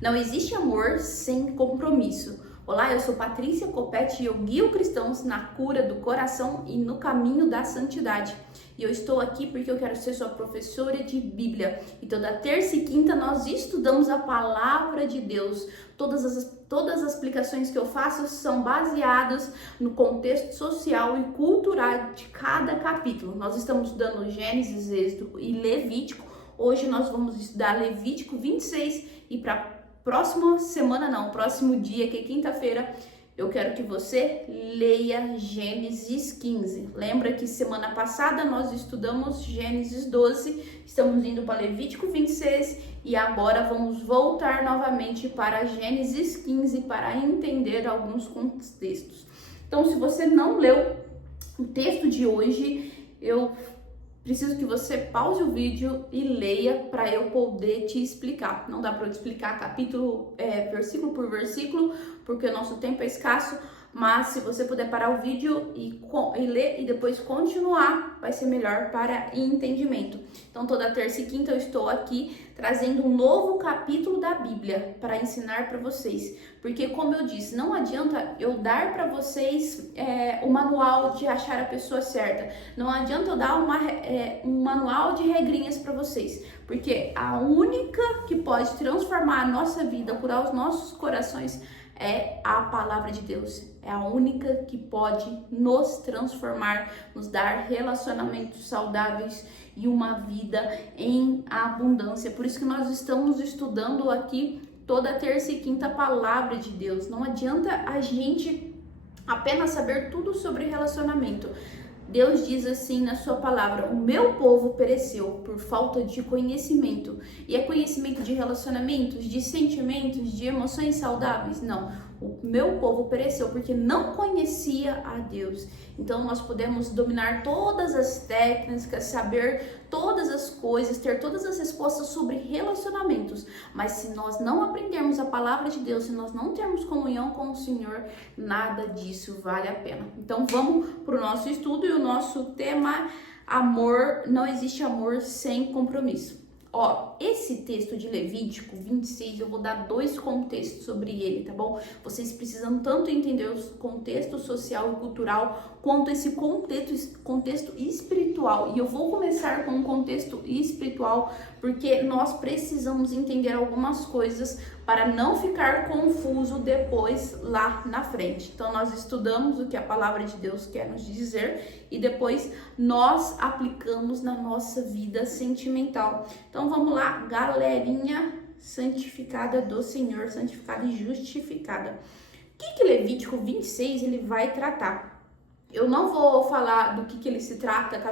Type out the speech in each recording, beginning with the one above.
Não existe amor sem compromisso. Olá, eu sou Patrícia Copete e eu guio cristãos na cura do coração e no caminho da santidade. E eu estou aqui porque eu quero ser sua professora de Bíblia. E toda terça e quinta nós estudamos a palavra de Deus. Todas as explicações que eu faço são baseadas no contexto social e cultural de cada capítulo. Nós estamos estudando Gênesis, Êxodo e Levítico. Hoje nós vamos estudar Levítico 26 e para próximo dia, que é quinta-feira, eu quero que você leia Gênesis 15. Lembra que semana passada nós estudamos Gênesis 12, estamos indo para Levítico 26 e agora vamos voltar novamente para Gênesis 15 para entender alguns contextos. Então, se você não leu o texto de hoje, eu preciso que você pause o vídeo e leia para eu poder te explicar. Não dá para eu te explicar versículo por versículo, porque o nosso tempo é escasso, mas se você puder parar o vídeo e ler e depois continuar, vai ser melhor para entendimento. Então, toda terça e quinta eu estou aqui trazendo um novo capítulo da Bíblia para ensinar para vocês. Porque, como eu disse, não adianta eu dar para vocês o manual de achar a pessoa certa. Não adianta eu dar um manual de regrinhas para vocês. Porque a única que pode transformar a nossa vida, curar os nossos corações, é a palavra de Deus. É a única que pode nos transformar, nos dar relacionamentos saudáveis e uma vida em abundância. Por isso que nós estamos estudando aqui toda terça e quinta a palavra de Deus. Não adianta a gente apenas saber tudo sobre relacionamento. Deus diz assim na sua palavra: o meu povo pereceu por falta de conhecimento. E é conhecimento de relacionamentos, de sentimentos, de emoções saudáveis? Não. O meu povo pereceu porque não conhecia a Deus. Então nós podemos dominar todas as técnicas, saber todas as coisas, ter todas as respostas sobre relacionamentos. Mas se nós não aprendermos a palavra de Deus, se nós não termos comunhão com o Senhor, nada disso vale a pena. Então vamos para o nosso estudo e o nosso tema: amor. Não existe amor sem compromisso. Ó, esse texto de Levítico 26, eu vou dar dois contextos sobre ele, tá bom? Vocês precisam tanto entender o contexto social e cultural, quanto esse contexto espiritual. E eu vou começar com o contexto espiritual, porque nós precisamos entender algumas coisas para não ficar confuso depois lá na frente. Então, nós estudamos o que a palavra de Deus quer nos dizer e depois nós aplicamos na nossa vida sentimental. Então, vamos lá, galerinha santificada do Senhor, santificada e justificada. O que Levítico 26 ele vai tratar? Eu não vou falar do que ele se trata,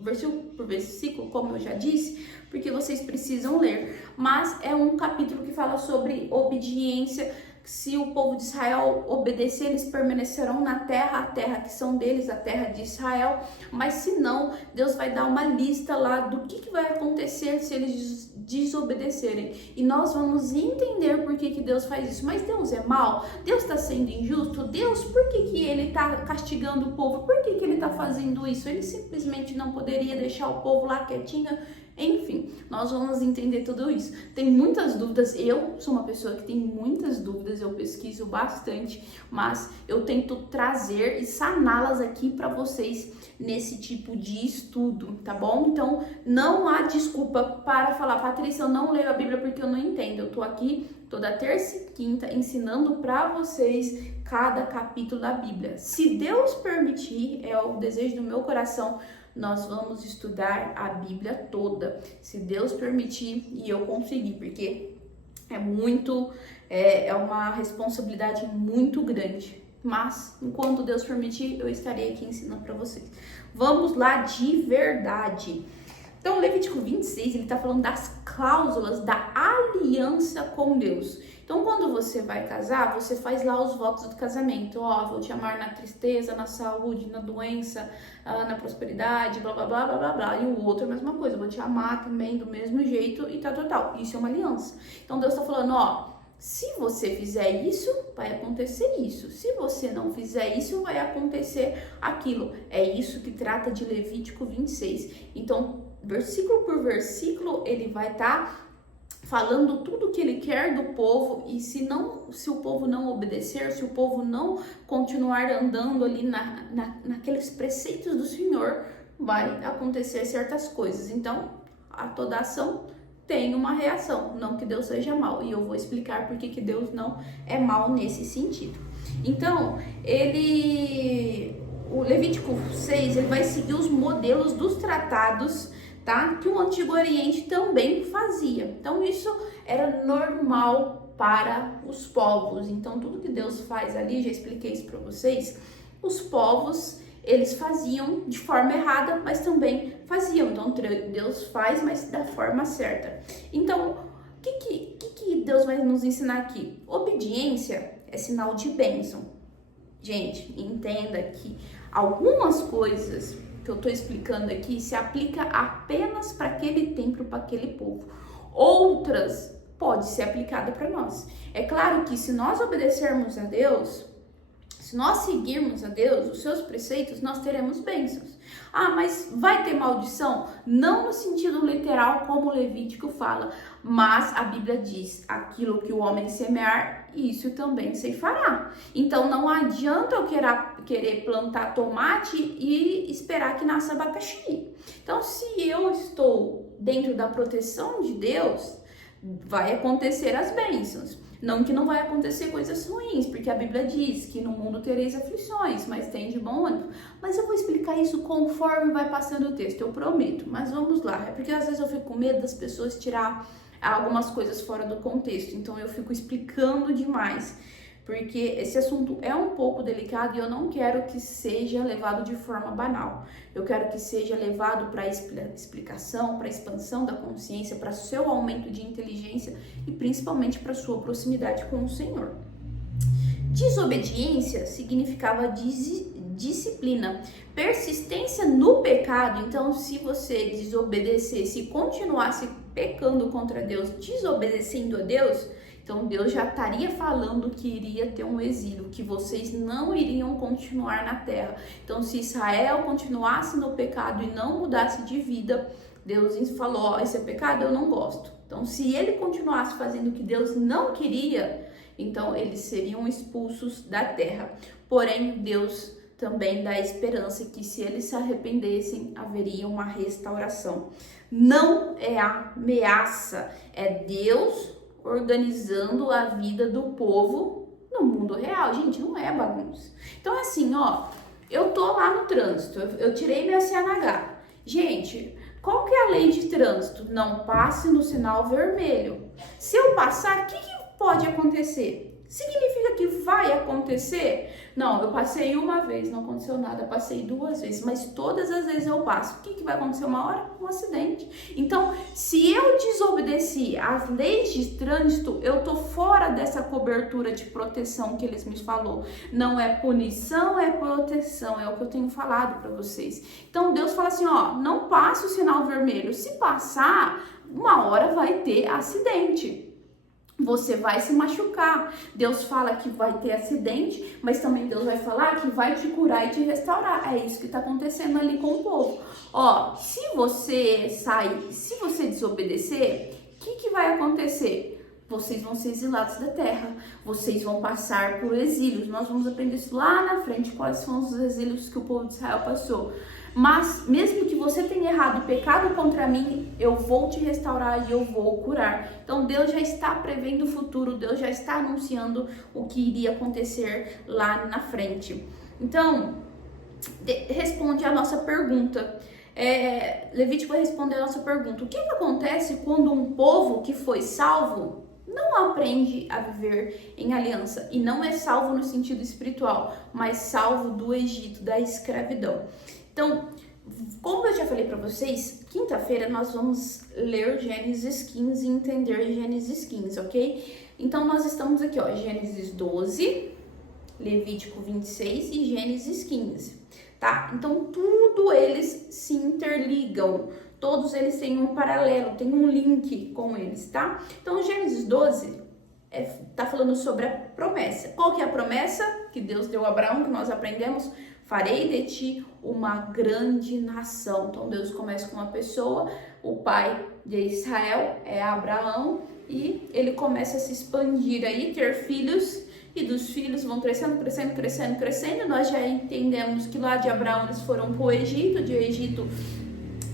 versículo por versículo, como eu já disse, porque vocês precisam ler. Mas é um capítulo que fala sobre obediência. Se o povo de Israel obedecer, eles permanecerão na terra, a terra que são deles, a terra de Israel. Mas se não, Deus vai dar uma lista lá do que vai acontecer se eles desobedecerem. E nós vamos entender por que Deus faz isso. Mas Deus é mau? Deus está sendo injusto? Deus, por que ele está castigando o povo? Por que ele está fazendo isso? Ele simplesmente não poderia deixar o povo lá quietinho? Enfim, nós vamos entender tudo isso. Tem muitas dúvidas, eu sou uma pessoa que tem muitas dúvidas, eu pesquiso bastante, mas eu tento trazer e saná-las aqui para vocês nesse tipo de estudo, tá bom? Então, não há desculpa para falar: Patrícia, eu não leio a Bíblia porque eu não entendo. Eu tô aqui toda terça e quinta ensinando para vocês cada capítulo da Bíblia. Se Deus permitir, é o desejo do meu coração, nós vamos estudar a Bíblia toda, se Deus permitir e eu conseguir, porque é uma responsabilidade muito grande. Mas, enquanto Deus permitir, eu estarei aqui ensinando para vocês. Vamos lá de verdade. Então, Levítico 26, ele está falando das cláusulas da aliança com Deus. Então, quando você vai casar, você faz lá os votos do casamento. Ó, vou te amar na tristeza, na saúde, na doença, na prosperidade, blá, blá, blá, blá, blá, blá. E o outro é a mesma coisa, vou te amar também do mesmo jeito e tal. Isso é uma aliança. Então, Deus está falando, ó, se você fizer isso, vai acontecer isso. Se você não fizer isso, vai acontecer aquilo. É isso que trata de Levítico 26. Então, versículo por versículo, ele vai estar falando tudo o que ele quer do povo, e se o povo não obedecer, se o povo não continuar andando ali naqueles preceitos do Senhor, vai acontecer certas coisas. Então, a toda ação tem uma reação, não que Deus seja mau, e eu vou explicar por que Deus não é mau nesse sentido. Então, o Levítico 6, ele vai seguir os modelos dos tratados, tá? Que o Antigo Oriente também fazia. Então, isso era normal para os povos. Então, tudo que Deus faz ali, já expliquei isso para vocês, os povos, eles faziam de forma errada, mas também faziam. Então, Deus faz, mas da forma certa. Então, o que Deus vai nos ensinar aqui? Obediência é sinal de bênção. Gente, entenda que algumas coisas que eu estou explicando aqui se aplica apenas para aquele tempo, para aquele povo. Outras pode ser aplicada para nós. É claro que se nós obedecermos a Deus, se nós seguirmos a Deus, os seus preceitos, nós teremos bênçãos. Ah, mas vai ter maldição? Não no sentido literal como o Levítico fala, mas a Bíblia diz, aquilo que o homem semear, isso também se fará. Então não adianta eu querer plantar tomate e esperar que nasça abacaxi. Então, se eu estou dentro da proteção de Deus, vai acontecer as bênçãos. Não que não vai acontecer coisas ruins, porque a Bíblia diz que no mundo tereis aflições, mas tem de bom ânimo. Mas eu vou explicar isso conforme vai passando o texto, eu prometo. Mas vamos lá, é porque às vezes eu fico com medo das pessoas tirar algumas coisas fora do contexto, então eu fico explicando demais, porque esse assunto é um pouco delicado e eu não quero que seja levado de forma banal. Eu quero que seja levado para explicação, para expansão da consciência, para seu aumento de inteligência e principalmente para sua proximidade com o Senhor. Desobediência significava disciplina, persistência no pecado. Então, se você desobedecesse e continuasse pecando contra Deus, desobedecendo a Deus, então Deus já estaria falando que iria ter um exílio, que vocês não iriam continuar na terra. Então, se Israel continuasse no pecado e não mudasse de vida, Deus falou, ó, esse é pecado, eu não gosto. Então, se ele continuasse fazendo o que Deus não queria, então eles seriam expulsos da terra. Porém, Deus também dá esperança que se eles se arrependessem, haveria uma restauração. Não é ameaça, é Deus organizando a vida do povo no mundo real. Gente, não é bagunça. Então, é assim, ó, eu tô lá no trânsito, eu tirei minha CNH. Gente, qual que é a lei de trânsito? Não passe no sinal vermelho. Se eu passar, o que pode acontecer? Significa que vai acontecer? Não, eu passei uma vez, não aconteceu nada, passei 2 vezes, mas todas as vezes eu passo. O que vai acontecer uma hora? Um acidente. Então, se eu desobedeci às leis de trânsito, eu tô fora dessa cobertura de proteção que eles me falou. Não é punição, é proteção, é o que eu tenho falado para vocês. Então, Deus fala assim, ó, não passa o sinal vermelho. Se passar, uma hora vai ter acidente. Você vai se machucar. Deus fala que vai ter acidente, mas também Deus vai falar que vai te curar e te restaurar. É isso que está acontecendo ali com o povo. Ó, se você desobedecer, o que vai acontecer? Vocês vão ser exilados da terra. Vocês vão passar por exílios. Nós vamos aprender isso lá na frente, quais são os exílios que o povo de Israel passou. Mas mesmo que você tenha errado e pecado contra mim, eu vou te restaurar e eu vou curar. Então Deus já está prevendo o futuro, Deus já está anunciando o que iria acontecer lá na frente. Então, responde a nossa pergunta. Levítico vai responder a nossa pergunta. O que acontece quando um povo que foi salvo não aprende a viver em aliança? E não é salvo no sentido espiritual, mas salvo do Egito, da escravidão. Então, como eu já falei para vocês, quinta-feira nós vamos ler Gênesis 15 e entender Gênesis 15, ok? Então, nós estamos aqui, ó, Gênesis 12, Levítico 26 e Gênesis 15, tá? Então, tudo eles se interligam, todos eles têm um paralelo, tem um link com eles, tá? Então, Gênesis 12 tá falando sobre a promessa. Qual que é a promessa que Deus deu a Abraão, que nós aprendemos? Farei de ti uma grande nação. Então Deus começa com uma pessoa, o pai de Israel é Abraão, e ele começa a se expandir aí, ter filhos, e dos filhos vão crescendo. Nós já entendemos que lá de Abraão eles foram para o Egito, de Egito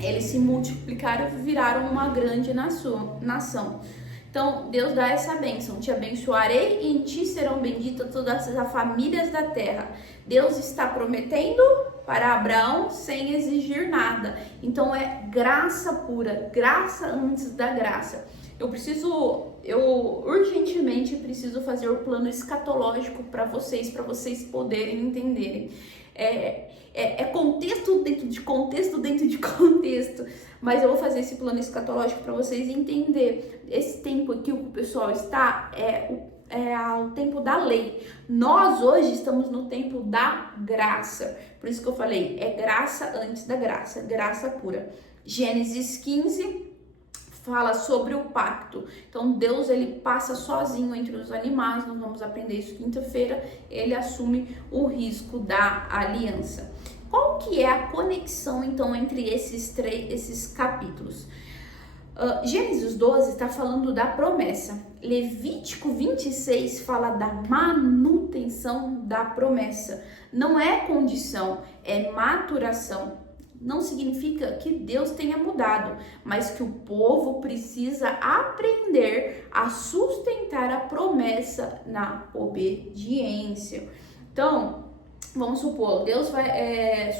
eles se multiplicaram e viraram uma grande nação. Então, Deus dá essa bênção: te abençoarei e em ti serão benditas todas as famílias da terra. Deus está prometendo para Abraão sem exigir nada. Então, é graça pura, graça antes da graça. Eu urgentemente preciso fazer o plano escatológico para vocês poderem entenderem. É contexto dentro de contexto, mas eu vou fazer esse plano escatológico para vocês entenderem. Esse tempo aqui, o que o pessoal está, é o tempo da lei. Nós hoje estamos no tempo da graça. Por isso que eu falei, é graça antes da graça, graça pura. Gênesis 15 fala sobre o pacto. Então Deus, ele passa sozinho entre os animais. Nós vamos aprender isso quinta-feira. Ele assume o risco da aliança. Qual que é a conexão então entre esses capítulos? Gênesis 12 está falando da promessa. Levítico 26 fala da manutenção da promessa. Não é condição, é maturação. Não significa que Deus tenha mudado, mas que o povo precisa aprender a sustentar a promessa na obediência. Então, vamos supor,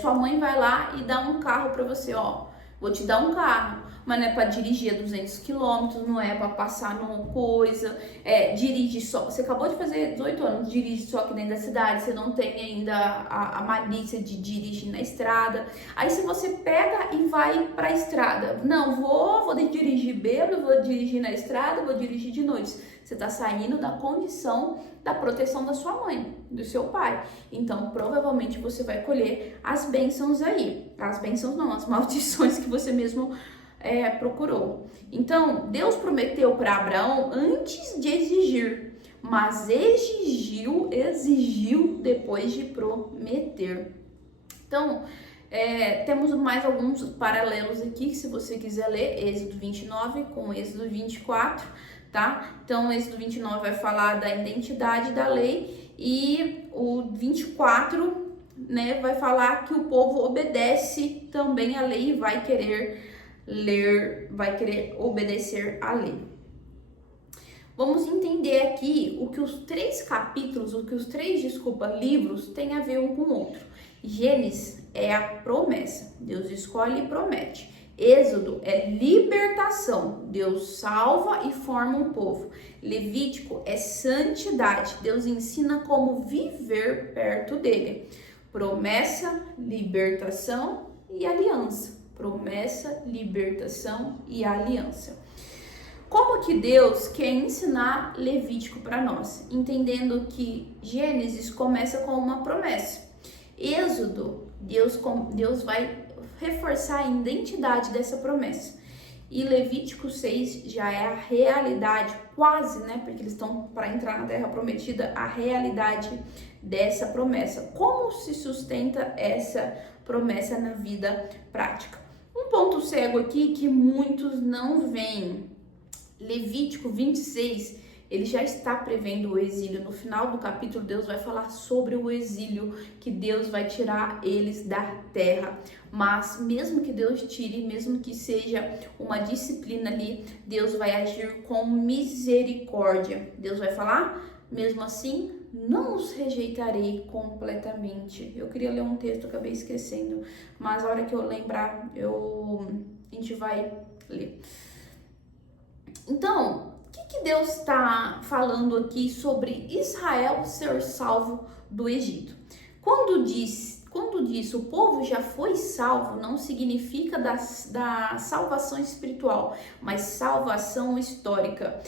sua mãe vai lá e dá um carro para você, vou te dar um carro, mas não é para dirigir a 200 km, não é para passar numa coisa, dirige só, você acabou de fazer 18 anos, dirige só aqui dentro da cidade, você não tem ainda a malícia de dirigir na estrada. Aí se você pega e vai para a estrada, não, vou dirigir bêbado, vou dirigir na estrada, vou dirigir de noite. Você está saindo da condição da proteção da sua mãe, do seu pai. Então, provavelmente você vai colher as bênçãos aí. As bênçãos não, as maldições que você mesmo procurou. Então, Deus prometeu para Abraão antes de exigir, mas exigiu depois de prometer. Então, temos mais alguns paralelos aqui, se você quiser ler, Êxodo 29 com Êxodo 24, tá? Então, Êxodo 29 vai falar da identidade da lei e o 24, vai falar que o povo obedece também a lei e vai querer obedecer a lei. Vamos entender aqui o que os três livros têm a ver um com o outro. Gênesis é a promessa, Deus escolhe e promete. Êxodo é libertação, Deus salva e forma um povo. Levítico é santidade, Deus ensina como viver perto dele. Promessa, libertação e aliança. Promessa, libertação e aliança. Como que Deus quer ensinar Levítico para nós? Entendendo que Gênesis começa com uma promessa. Êxodo, Deus vai reforçar a identidade dessa promessa. E Levítico 6 já é a realidade, quase, porque eles estão para entrar na Terra Prometida, a realidade dessa promessa. Como se sustenta essa promessa na vida prática? Um ponto cego aqui que muitos não veem. Levítico 26, ele já está prevendo o exílio. No final do capítulo, Deus vai falar sobre o exílio, que Deus vai tirar eles da terra. Mas mesmo que Deus tire, mesmo que seja uma disciplina ali, Deus vai agir com misericórdia. Deus vai falar, mesmo assim, não os rejeitarei completamente. Eu queria ler um texto, acabei esquecendo, mas a hora que eu lembrar, a gente vai ler. Então, o que Deus está falando aqui sobre Israel ser salvo do Egito? Quando diz o povo já foi salvo, não significa da salvação espiritual, mas salvação histórica.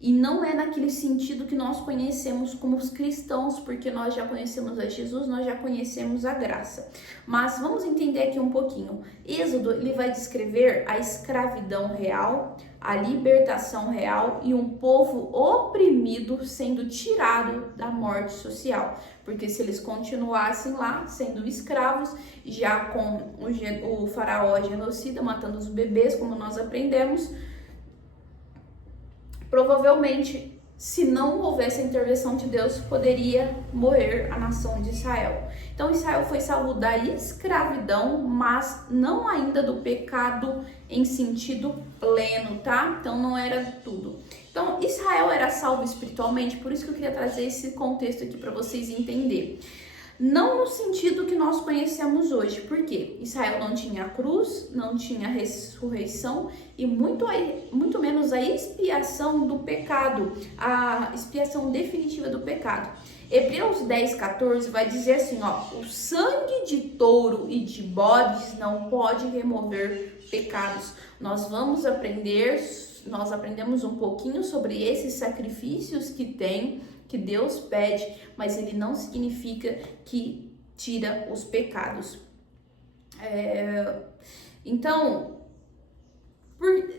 E não é naquele sentido que nós conhecemos como os cristãos, porque nós já conhecemos a Jesus, nós já conhecemos a graça. Mas vamos entender aqui um pouquinho. Êxodo, ele vai descrever a escravidão real, a libertação real e um povo oprimido sendo tirado da morte social. Porque se eles continuassem lá sendo escravos, já com o faraó genocida, matando os bebês, como nós aprendemos, provavelmente, se não houvesse a intervenção de Deus, poderia morrer a nação de Israel. Então Israel foi salvo da escravidão, mas não ainda do pecado em sentido pleno, tá? Então não era tudo. Então Israel era salvo espiritualmente, por isso que eu queria trazer esse contexto aqui para vocês entenderem. Não no sentido que nós conhecemos hoje, porque Israel não tinha a cruz, não tinha a ressurreição e muito menos a expiação do pecado, a expiação definitiva do pecado. Hebreus 10:14 vai dizer assim, ó, o sangue de touro e de bodes não pode remover pecados. Nós aprendemos um pouquinho sobre esses sacrifícios que Deus pede, mas ele não significa que tira os pecados. Então,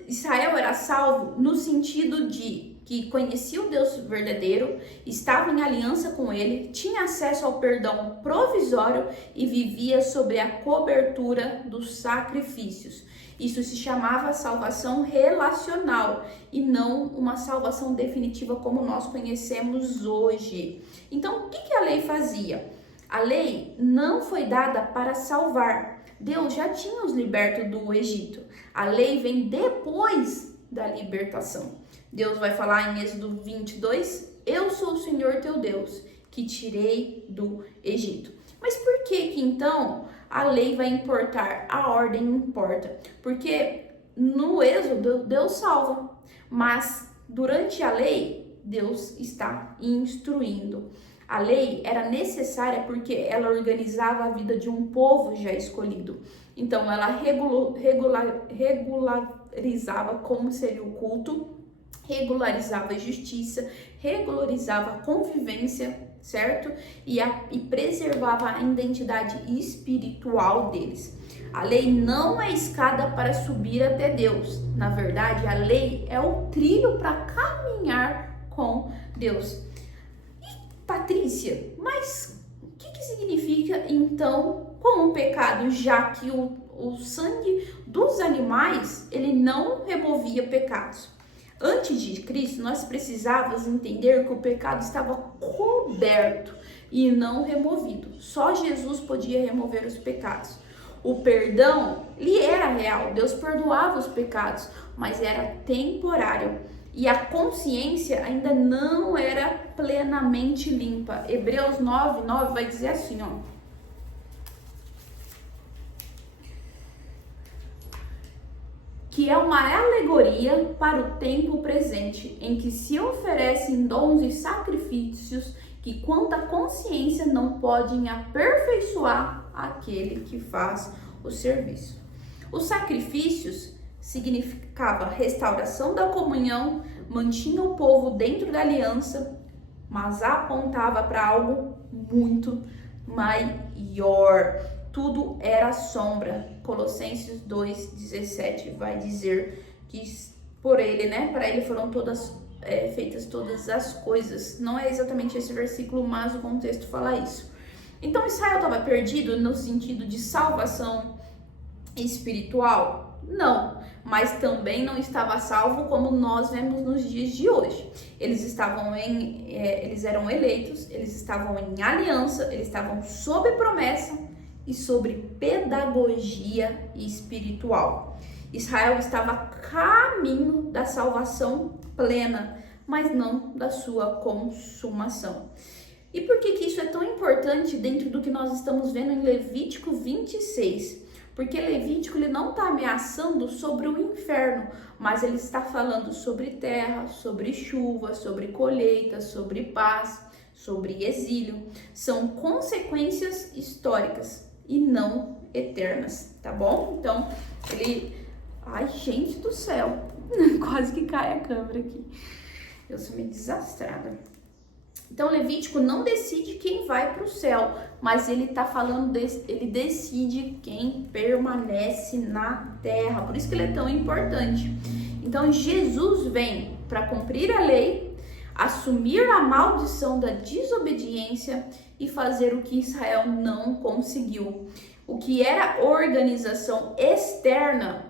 Israel era salvo no sentido de que conhecia o Deus verdadeiro, estava em aliança com ele, tinha acesso ao perdão provisório e vivia sob a cobertura dos sacrifícios. Isso se chamava salvação relacional e não uma salvação definitiva como nós conhecemos hoje. Então, o que a lei fazia? A lei não foi dada para salvar. Deus já tinha os libertos do Egito. A lei vem depois da libertação. Deus vai falar em Êxodo 22, eu sou o Senhor teu Deus, que tirei do Egito. Mas por que então a lei vai importar? A ordem importa. Porque no Êxodo Deus salva, mas durante a lei Deus está instruindo. A lei era necessária porque ela organizava a vida de um povo já escolhido. Então ela regularizava como seria o culto, regularizava a justiça, regularizava a convivência, certo? E preservava a identidade espiritual deles. A lei não é escada para subir até Deus. Na verdade, a lei é o trilho para caminhar com Deus. E, Patrícia, mas o que significa então com o pecado, já que o sangue dos animais, ele não removia pecados? Antes de Cristo, nós precisávamos entender que o pecado estava coberto e não removido. Só Jesus podia remover os pecados. O perdão, ele era real. Deus perdoava os pecados, mas era temporário. E a consciência ainda não era plenamente limpa. Hebreus 9:9 vai dizer assim, ó. Que é uma alegoria para o tempo presente, em que se oferecem dons e sacrifícios que, quanto à consciência, não podem aperfeiçoar aquele que faz o serviço. Os sacrifícios significava restauração da comunhão, mantinha o povo dentro da aliança, mas apontava para algo muito maior. Tudo era sombra. Colossenses 2:17 vai dizer que por ele, para ele foram todas feitas todas as coisas. Não é exatamente esse versículo, mas o contexto fala isso. Então Israel estava perdido no sentido de salvação espiritual? Não, mas também não estava salvo como nós vemos nos dias de hoje. Eles eram eleitos, eles estavam em aliança, eles estavam sob promessa e sobre pedagogia espiritual. Israel estava a caminho da salvação plena, mas não da sua consumação. E por que isso é tão importante dentro do que nós estamos vendo em Levítico 26? Porque Levítico ele não está ameaçando sobre o inferno, mas ele está falando sobre terra, sobre chuva, sobre colheita, sobre paz, sobre exílio. São consequências históricas e não eternas, tá bom? Então, ai, gente do céu, quase que cai a câmera aqui. Eu sou meio desastrada. Então, Levítico não decide quem vai para o céu, mas ele tá falando, ele decide quem permanece na terra. Por isso que ele é tão importante. Então Jesus vem para cumprir a lei, assumir a maldição da desobediência e fazer o que Israel não conseguiu. O que era organização externa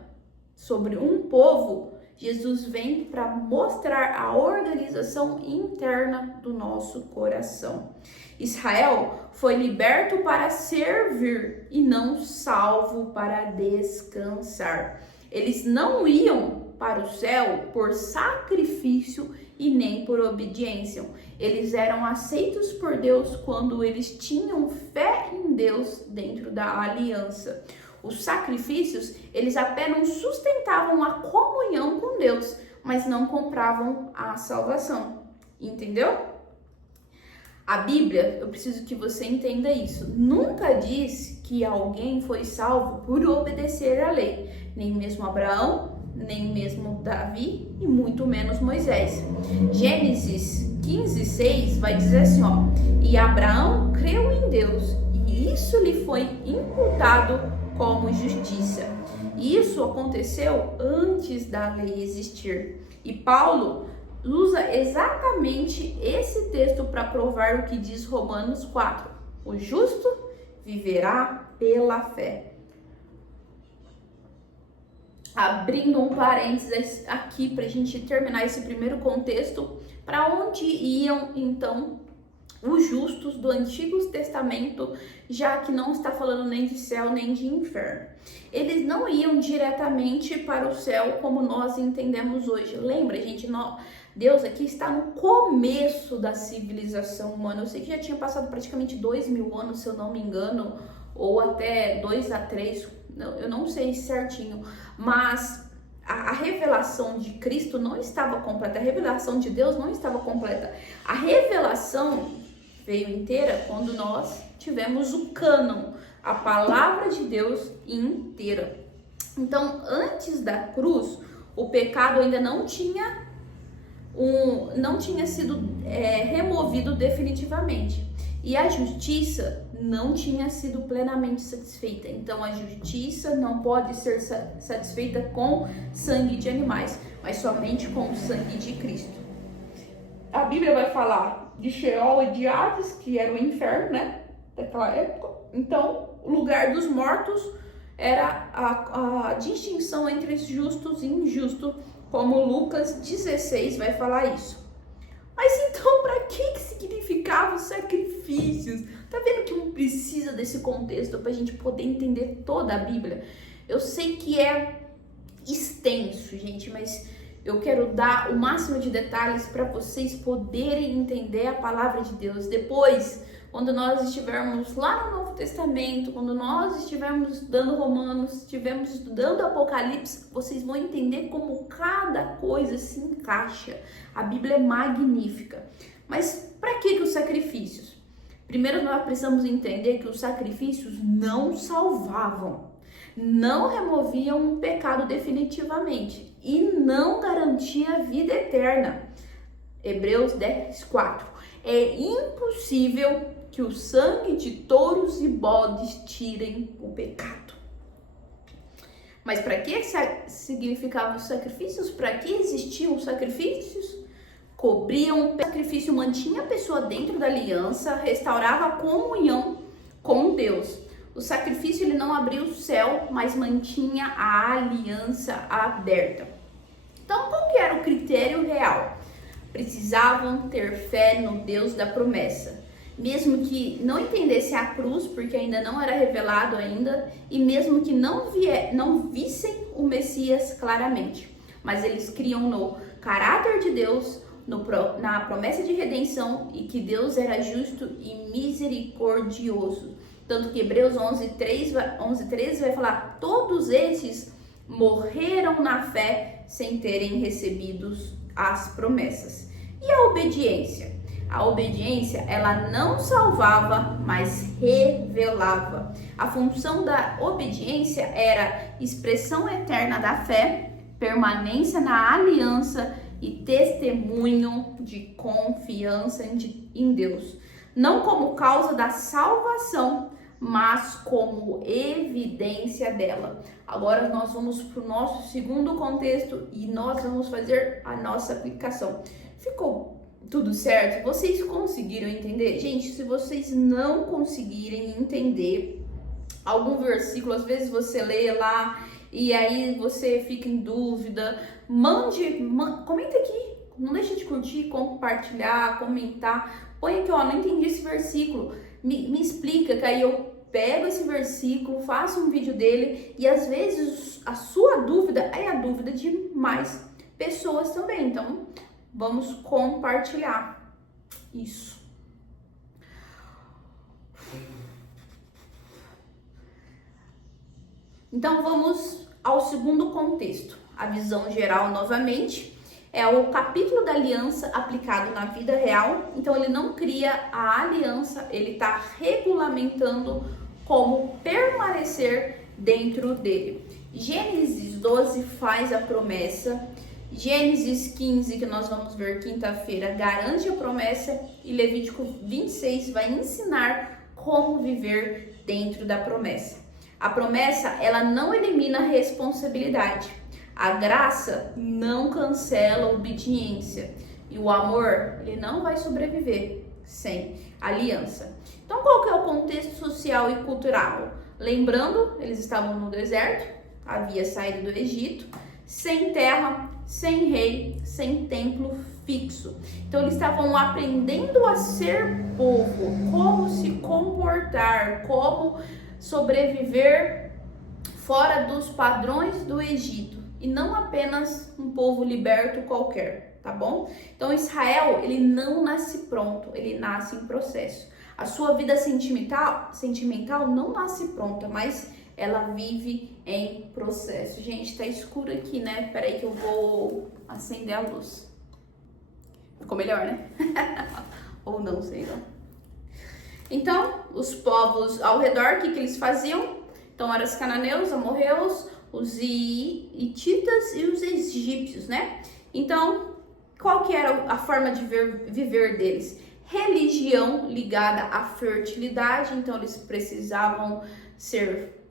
sobre um povo, Jesus vem para mostrar a organização interna do nosso coração. Israel foi liberto para servir e não salvo para descansar. Eles não iam para o céu por sacrifício e nem por obediência. Eles eram aceitos por Deus quando eles tinham fé em Deus dentro da aliança. Os sacrifícios, eles apenas sustentavam a comunhão com Deus, mas não compravam a salvação. Entendeu? A Bíblia, eu preciso que você entenda isso, nunca diz que alguém foi salvo por obedecer à lei. Nem mesmo Abraão, nem mesmo Davi e muito menos Moisés. Gênesis 15:6 vai dizer assim, ó: e Abraão creu em Deus e isso lhe foi imputado como justiça. Isso aconteceu antes da lei existir. E Paulo usa exatamente esse texto para provar o que diz Romanos 4. O justo viverá pela fé. Abrindo um parênteses aqui para a gente terminar esse primeiro contexto, para onde iam então os justos do Antigo Testamento, já que não está falando nem de céu nem de inferno. Eles não iam diretamente para o céu como nós entendemos hoje. Lembra, gente, Deus aqui está no começo da civilização humana. Eu sei que já tinha passado praticamente 2000 anos, se eu não me engano, ou até 2 a 3, eu não sei certinho, mas a revelação de Cristo não estava completa, a revelação de Deus não estava completa. A revelação veio inteira quando nós tivemos o cânon, a palavra de Deus inteira. Então, antes da cruz, o pecado ainda não tinha sido removido definitivamente. E a justiça não tinha sido plenamente satisfeita. Então, a justiça não pode ser satisfeita com sangue de animais, mas somente com o sangue de Cristo. A Bíblia vai falar de Sheol e de Hades, que era o inferno, né, daquela época. Então, o lugar dos mortos era a distinção entre justos e injustos, como Lucas 16 vai falar isso. Mas então, para que significavam os sacrifícios? Tá vendo que não precisa desse contexto para a gente poder entender toda a Bíblia? Eu sei que é extenso, gente, mas eu quero dar o máximo de detalhes para vocês poderem entender a palavra de Deus. Depois, quando nós estivermos lá no Novo Testamento, quando nós estivermos estudando Romanos, estivermos estudando Apocalipse, vocês vão entender como cada coisa se encaixa. A Bíblia é magnífica. Mas para que os sacrifícios? Primeiro, nós precisamos entender que os sacrifícios não salvavam, não removiam um pecado definitivamente e não garantia a vida eterna. Hebreus 10:4. É impossível que o sangue de touros e bodes tirem o pecado. Mas para que significavam os sacrifícios? Para que existiam os sacrifícios? Cobriam o sacrifício, mantinha a pessoa dentro da aliança, restaurava a comunhão com Deus. O sacrifício ele não abria o céu, mas mantinha a aliança aberta. Então, qual que era o critério real? Precisavam ter fé no Deus da promessa. Mesmo que não entendesse a cruz, porque ainda não era revelado ainda, e mesmo que não vissem o Messias claramente. Mas eles criam no caráter de Deus, na promessa de redenção e que Deus era justo e misericordioso. Tanto que Hebreus 11:13 vai falar: todos esses morreram na fé sem terem recebido as promessas. E a obediência? A obediência, ela não salvava, mas revelava. A função da obediência era expressão eterna da fé, permanência na aliança e testemunho de confiança em Deus. Não como causa da salvação, mas como evidência dela. Agora nós vamos para o nosso segundo contexto e nós vamos fazer a nossa aplicação. Ficou tudo certo? Vocês conseguiram entender? Gente, se vocês não conseguirem entender algum versículo, às vezes você lê lá e aí você fica em dúvida, comenta aqui, não deixa de curtir, compartilhar, comentar, põe aqui, ó, não entendi esse versículo, me explica, que aí eu pego esse versículo, faço um vídeo dele e às vezes a sua dúvida é a dúvida de mais pessoas também, então vamos compartilhar isso. Então vamos ao segundo contexto, a visão geral novamente, é o capítulo da aliança aplicado na vida real, então ele não cria a aliança, ele está regulamentando como permanecer dentro dele. Gênesis 12 faz a promessa, Gênesis 15, que nós vamos ver quinta-feira, garante a promessa e Levítico 26 vai ensinar como viver dentro da promessa. A promessa, ela não elimina a responsabilidade. A graça não cancela a obediência. E o amor, ele não vai sobreviver sem aliança. Então, qual que é o contexto social e cultural? Lembrando, eles estavam no deserto, havia saído do Egito, sem terra, sem rei, sem templo fixo. Então, eles estavam aprendendo a ser povo, como se comportar, como sobreviver fora dos padrões do Egito e não apenas um povo liberto qualquer, tá bom? Então Israel, ele não nasce pronto, ele nasce em processo. A sua vida sentimental não nasce pronta, mas ela vive em processo. Gente, tá escuro aqui, né? Peraí que eu vou acender a luz. Ficou melhor, né? Ou não, sei lá. Então, os povos ao redor, o que eles faziam? Então, eram os cananeus, amorreus, os hititas e os egípcios, né? Então, qual que era a forma de viver deles? Religião ligada à fertilidade, então eles precisavam ser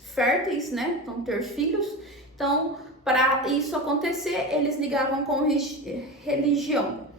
férteis, né? Então, ter filhos. Então, para isso acontecer, eles ligavam com religião.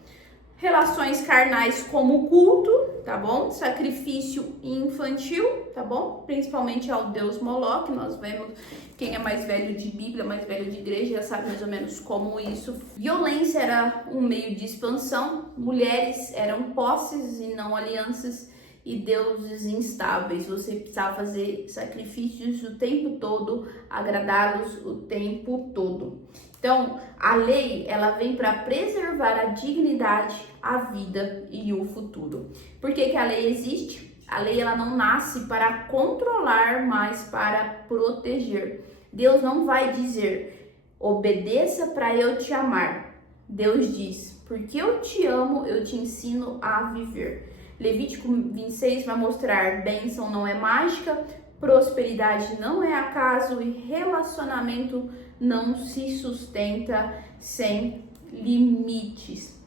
Relações carnais como culto, tá bom? Sacrifício infantil, tá bom? Principalmente ao deus Moloque, nós vemos, quem é mais velho de Bíblia, mais velho de igreja, já sabe mais ou menos como isso. Violência era um meio de expansão, mulheres eram posses e não alianças, e deuses instáveis. Você precisava fazer sacrifícios o tempo todo, agradá-los o tempo todo. Então, a lei, ela vem para preservar a dignidade, a vida e o futuro. Por que a lei existe? A lei, ela não nasce para controlar, mas para proteger. Deus não vai dizer, obedeça para eu te amar. Deus diz, porque eu te amo, eu te ensino a viver. Levítico 26 vai mostrar, bênção não é mágica, prosperidade não é acaso e relacionamento não se sustenta sem limites.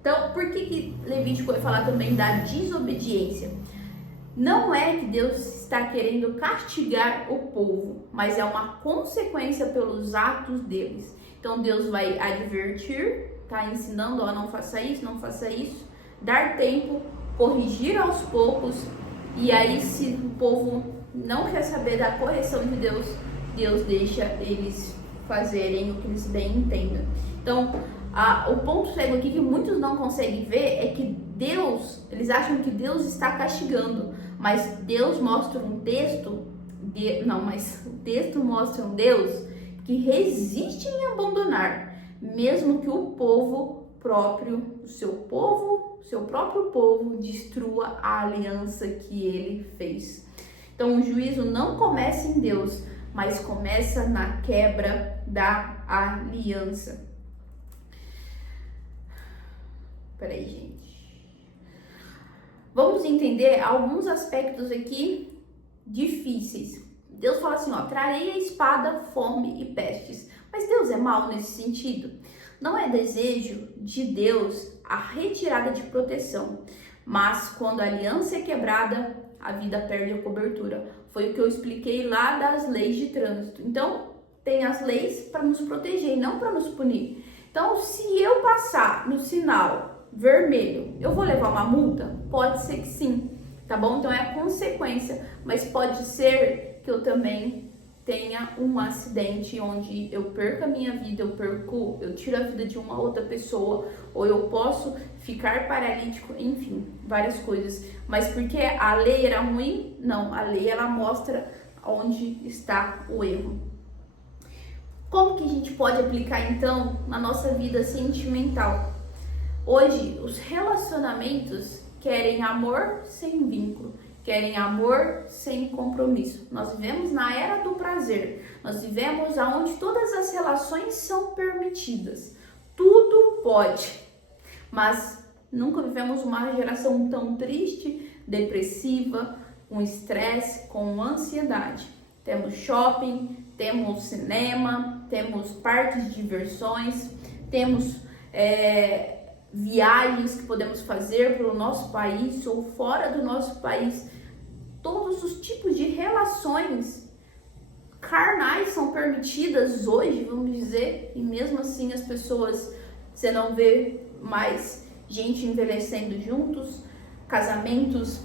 Então, por que Levítico vai falar também da desobediência? Não é que Deus está querendo castigar o povo, mas é uma consequência pelos atos deles. Então, Deus vai advertir, tá ensinando, ó, não faça isso, não faça isso, dar tempo, corrigir aos poucos, e aí se o povo não quer saber da correção de Deus, Deus deixa eles fazerem o que eles bem entendam. Então, o ponto cego aqui que muitos não conseguem ver é que Deus, eles acham que Deus está castigando, mas Deus mostra um texto, o texto mostra um Deus que resiste em abandonar, mesmo que o povo próprio, o seu próprio povo destrua a aliança que ele fez. Então, o juízo não começa em Deus, mas começa na quebra da aliança. Peraí, gente. Vamos entender alguns aspectos aqui difíceis. Deus fala assim, ó, trarei a espada, fome e pestes. Mas Deus é mau nesse sentido? Não é desejo de Deus a retirada de proteção, mas quando a aliança é quebrada, a vida perde a cobertura. Foi o que eu expliquei lá das leis de trânsito. Então, tem as leis para nos proteger, não para nos punir. Então, se eu passar no sinal vermelho, eu vou levar uma multa? Pode ser que sim, tá bom? Então, é a consequência, mas pode ser que eu também tenha um acidente onde eu perca a minha vida, eu tiro a vida de uma outra pessoa, ou eu posso ficar paralítico, enfim, várias coisas. Mas porque a lei era ruim? Não, a lei ela mostra onde está o erro. Como que a gente pode aplicar então na nossa vida sentimental? Hoje, os relacionamentos querem amor sem vínculo. Querem amor sem compromisso. Nós vivemos na era do prazer. Nós vivemos onde todas as relações são permitidas. Tudo pode. Mas nunca vivemos uma geração tão triste, depressiva, com estresse, com ansiedade. Temos shopping, temos cinema, temos parques de diversões, temos viagens que podemos fazer para o nosso país ou fora do nosso país. Todos os tipos de relações carnais são permitidas hoje, vamos dizer, e mesmo assim as pessoas, você não vê mais gente envelhecendo juntos, casamentos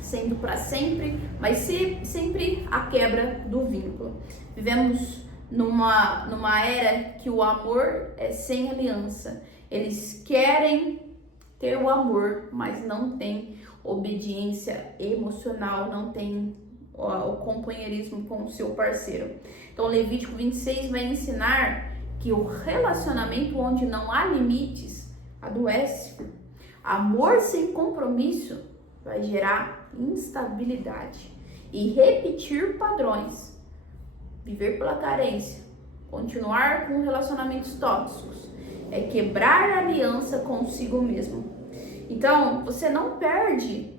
sendo para sempre, mas sempre a quebra do vínculo. Vivemos numa era que o amor é sem aliança. Eles querem ter o amor, mas não tem obediência emocional, não tem o companheirismo com o seu parceiro. Então, Levítico 26 vai ensinar que o relacionamento onde não há limites adoece. Amor sem compromisso vai gerar instabilidade e repetir padrões, viver pela carência, continuar com relacionamentos tóxicos, é quebrar a aliança consigo mesmo. Então, você não perde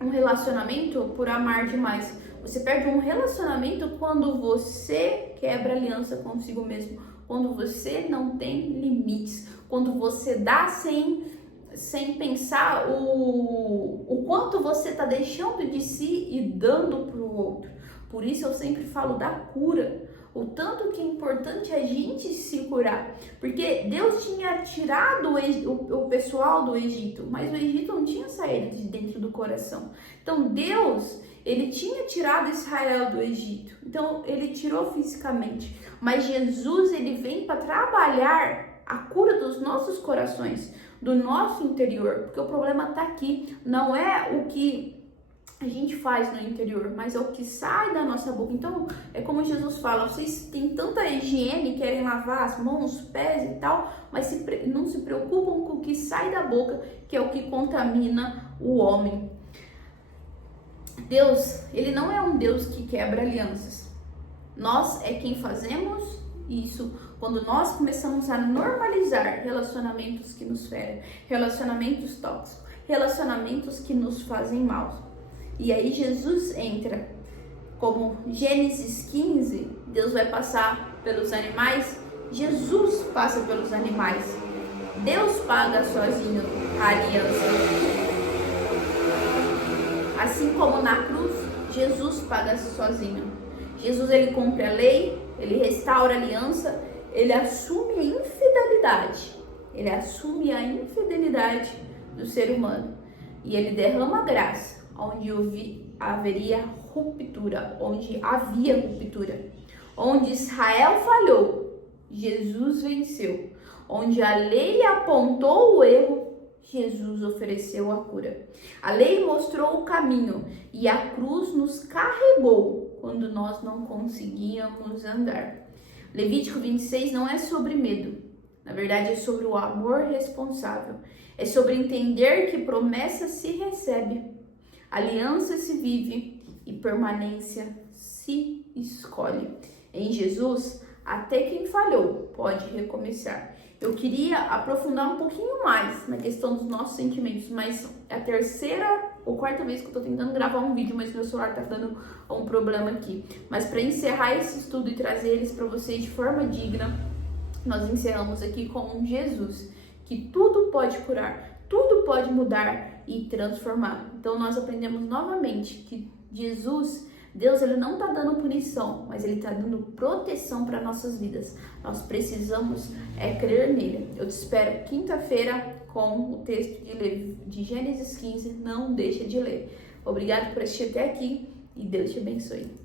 um relacionamento por amar demais. Você perde um relacionamento quando você quebra aliança consigo mesmo, quando você não tem limites, quando você dá sem pensar o quanto você está deixando de si e dando para o outro. Por isso eu sempre falo da cura, o tanto que é importante a gente se curar, porque Deus tinha tirado o pessoal do Egito, mas o Egito não tinha saído de dentro do coração. Então Deus, ele tinha tirado Israel do Egito, então ele tirou fisicamente, mas Jesus, ele vem para trabalhar a cura dos nossos corações, do nosso interior, porque o problema está aqui, não é o que a gente faz no interior, mas é o que sai da nossa boca. Então, é como Jesus fala, vocês têm tanta higiene, querem lavar as mãos, os pés e tal, mas não se preocupam com o que sai da boca, que é o que contamina o homem. Deus, ele não é um Deus que quebra alianças. Nós é quem fazemos isso quando nós começamos a normalizar relacionamentos que nos ferem, relacionamentos tóxicos, relacionamentos que nos fazem mal. E aí Jesus entra, como Gênesis 15, Deus vai passar pelos animais, Jesus passa pelos animais. Deus paga sozinho a aliança. Assim como na cruz, Jesus paga sozinho. Jesus, ele cumpre a lei, ele restaura a aliança, ele assume a infidelidade. Ele assume a infidelidade do ser humano. E ele derrama a graça, onde haveria ruptura, onde havia ruptura. Onde Israel falhou, Jesus venceu. Onde a lei apontou o erro, Jesus ofereceu a cura. A lei mostrou o caminho e a cruz nos carregou quando nós não conseguíamos andar. Levítico 26 não é sobre medo. Na verdade, é sobre o amor responsável. É sobre entender que promessa se recebe, aliança se vive e permanência se escolhe. Em Jesus, até quem falhou pode recomeçar. Eu queria aprofundar um pouquinho mais na questão dos nossos sentimentos, mas é a terceira ou quarta vez que eu tô tentando gravar um vídeo, mas meu celular tá dando um problema aqui. Mas para encerrar esse estudo e trazer eles para vocês de forma digna, nós encerramos aqui com Jesus, que tudo pode curar, tudo pode mudar e transformar. Então nós aprendemos novamente que Jesus, Deus, ele não está dando punição, mas ele está dando proteção para nossas vidas. Nós precisamos crer nele. Eu te espero quinta-feira com o texto de Gênesis 15. Não deixa de ler. Obrigado por assistir até aqui e Deus te abençoe.